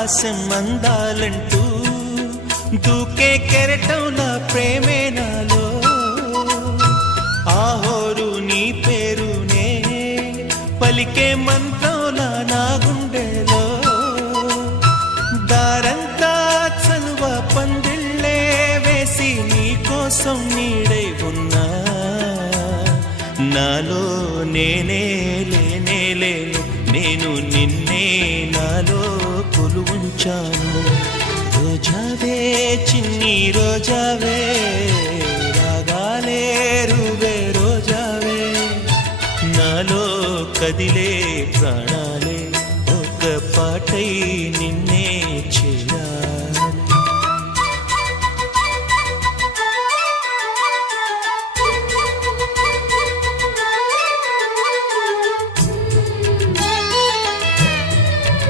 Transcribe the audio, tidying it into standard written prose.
ఆకాశం అందాలంటూ దూకే కెరటంలా ప్రేమే నాలో ఆహోరు నీ పేరునే పలికే మంత్రంలా నా గుండెలో దారంతా చలువ పందిళ్ళే వేసి నీ కోసం నీడై ఉన్నా నాలో నేనే లేనే లేను నేను నిన్నే నాలో కొలువుంచాను రోజావే చిన్ని రోజావే రాగాలే రువే రోజావే నాలో కదిలే ప్రాణాలే ఒక పాటై నిన్ను